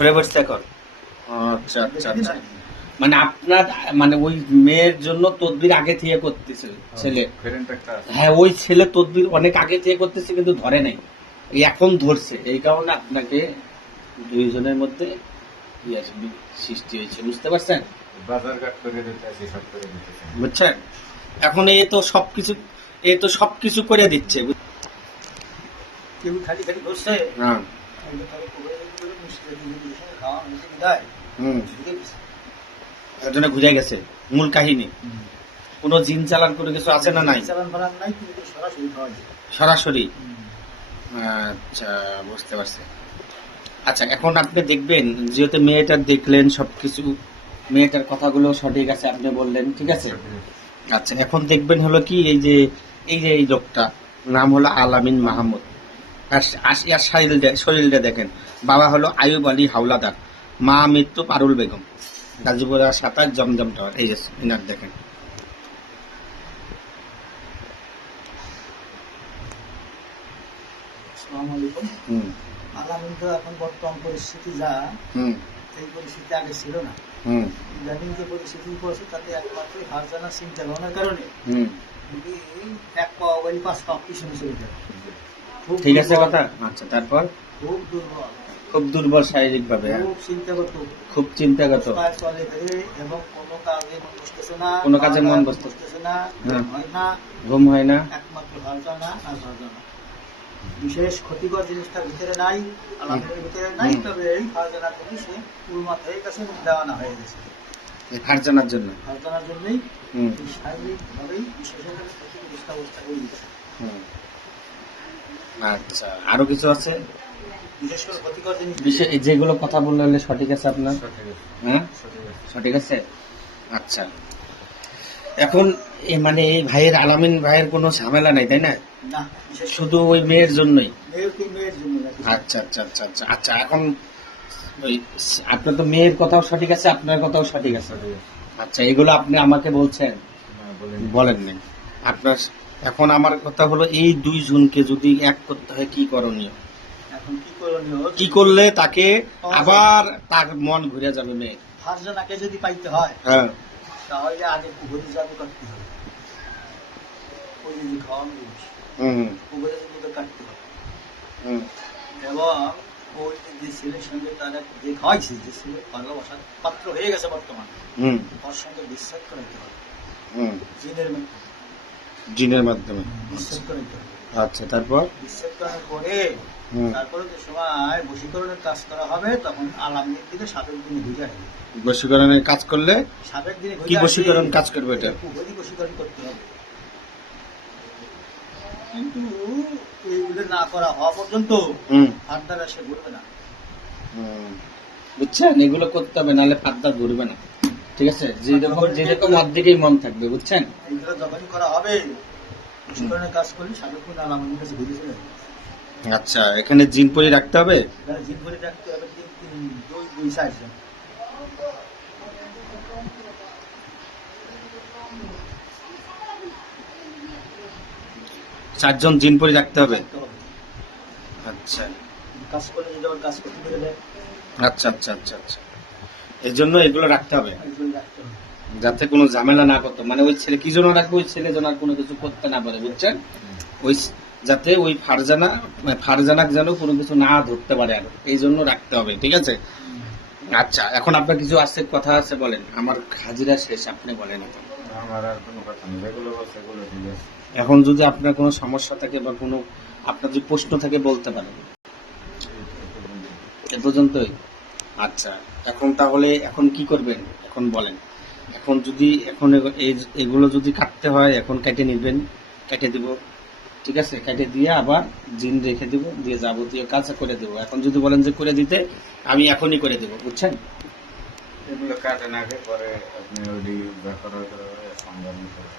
ধরে বসছে এখন। আচ্ছা আচ্ছা আচ্ছা, মানে আপনার মানে ওই মেয়ের জন্য তদবির আগে থেকে করতেছে ছেলে। হ্যাঁ, ওই ছেলে তদবির অনেক আগে থেকে করতেছে কিন্তু ধরে নাই, এই এখন ধরছে। এই কারণে আপনাকে দুইজনের মধ্যে সৃষ্টি হয়েছে, বুঝতে পারছেন? বুঝছেন? এখন এই তো সবকিছু করে দিচ্ছে। কেউ খালি খালি বসছে। হ্যাঁ, এর জন্য ঘুরে গেছে মূল কাহিনী। কোন জিন চালান করে কিছু আছে না? নাই, সরাসরি। আচ্ছা, বুঝতে পারছি। আচ্ছা, এখন আপনি দেখবেন, যেহেতু মেয়েটার দেখলেন সবকিছু, মেয়েটার কথাগুলো সঠিক আছে আপনি বললেন, ঠিক আছে। আচ্ছা, এখন দেখবেন হলো কি, এই লোকটা নাম হলো আলামিন মাহমুদ। আর শরীরটা দেখেন, বাবা হলো আয়ুব আলী হাওলাদার, মা মৃত্যু পারুল বেগম, গাজীপুরা 27 জমজম টাওয়ার। এই যে ইনার দেখেন। আলামিন তো এখন বর্তমান পরিস্থিতি যা, এই পরিস্থিতি আগে ছিল না। ইদানিং যে পরিস্থিতি পড়ছে তাতে একমাত্র ফারজানা চিন্তা ভাবনার কারণে এক পাওয়া বলি 5 পাওয়া পিছনে চলে যায়। ঠিক আছে কথা। আচ্ছা, তারপর খুব দুর্বল শারীরিক ভাবে, খুব চিন্তাগত, এবং কোনো কাজে মন বসতেছে না, ঘুম হয় না, একমাত্র ফারজানা আর ফারজানা। বিশেষ ক্ষতিকর জিনিসটা ভিতরে নাই, আলামিনের ভিতরে নাই, তবে এই ফারজানার জন্য সে পুরো মাথায় কাছে দেওয়ানা হয়ে গেছে। এই ফারজানার জন্যই শারীরিক ভাবেই বিশেষভাবে ক্ষতিগ্রস্ত অবস্থা হয়ে গেছে। আচ্ছা, আরো কিছু আছে বিশেষ করে ক্ষতিকর জিনিস যেগুলো কথা বললে সঠিক আছে আপনার? হ্যাঁ, সঠিক আছে। আচ্ছা, এখন মানে এই ভাইয়ের, আলামিন ভাইয়ের কোনো ঝামেলা নাই, তাই না? শুধু ওই মেয়ের জন্যই। আচ্ছা আচ্ছা আচ্ছা আচ্ছা আচ্ছা, এখন ওই আপনার তো মেয়ের কথাও সঠিক আছে, আপনার কথাও সঠিক আছে। আচ্ছা, এগুলো আপনি আমাকে বলছেন, বলেন নাই আপনার। এখন আমার কথা হলো, এই দুইজনকে যদি এক করতে হয় কি করণীয়? কি করলে তাকে আবার তার মন ঘুরে যাবে? মেয়ে ফারজানাকে যদি পাইতে হয়, হ্যাঁ, তাহলে আগে পুকুরে জাদু কাটতে হবে। ওই যে খাওয়ানো জিনিস, পুকুরে জাদু কাটতে হবে। এবং ওই যে ছেলের সঙ্গে তারা যে খাওয়াইছে, যে ছেলে ভালোবাসার পাত্র হয়ে গেছে বর্তমান, ওর সঙ্গে বিশ্বাস করাইতে হবে জিনের মাধ্যমে। বিশ্বাস করাইতে হবে। আচ্ছা, তারপর বিশ্বাস করার পরে তারপরে যে সময় বশীকরণের কাজ করা হবে, তখন আলামিনের দিকে 7 দিনে ঘুরে আসবে। বশীকরণের কাজ করলে 7 দিনে কি বশীকরণ কাজ করবে? এটা বশীকরণ করতে হবে, কিন্তু এইগুলো না করা হওয়া পর্যন্ত ফার্দার সে ঘুরবে না। বুঝছেন? এগুলো করতে হবে, নাহলে ফার্দার ঘুরবে না, ঠিক আছে? যেরকম অর্ধেকেই মন থাকবে, বুঝছেন? এইগুলো যখনই করা হবে, বশীকরণের কাজ করলে 7 দিন আলামিনের কাছে ঘুরে চলে যাবে। আচ্ছা, এখানে জিনপরি রাখতে হবে? জিনপরি রাখতে হবে 2 4 জন। চারজন জিনপরি রাখতে হবে। আচ্ছা, কাজ করে যখন কাজ করতে পেরে দেয়। আচ্ছা আচ্ছা আচ্ছা আচ্ছা, এই জন্য এগুলো রাখতে হবে যাতে কোনো ঝামেলা না করতো। মানে ওই ছেলে কি জন্য রাখবে? ওই ছেলে যেন আর কোনো কিছু করতে না পারে, বুঝছেন? ওই যাতে ওই ফারজানাক যেন কোনো কিছু না ধরতে পারে, আর এই জন্য রাখতে হবে, ঠিক আছে? আচ্ছা, এখন আপনার কিছু আছে, কথা আছে, বলেন। আমার হাজিরা শেষ, আপনি বলেন। আমার আর কোনো কথা নেই, যেগুলো বলছে এগুলো ঠিক আছে। এখন যদি আপনার কোনো সমস্যা থাকে বা কোনো আপনার যদি প্রশ্ন থাকে বলতে পারেন। এ পর্যন্তই। আচ্ছা, এখন তাহলে এখন কি করবেন এখন বলেন। এখন এগুলো যদি কাটতে হয়, এখন কেটে নেবেন, কেটে দিব, ঠিক আছে? কেটে দিয়ে আবার জিন রেখে দিব, দিয়ে যাবতীয় কাজ করে দেবো। এখন যদি বলেন যে করে দিতে, আমি এখনই করে দেবো, বুঝছেন? এগুলো কাটেন আগে, পরে আপনি ওই ব্যাপার সন্ধান করে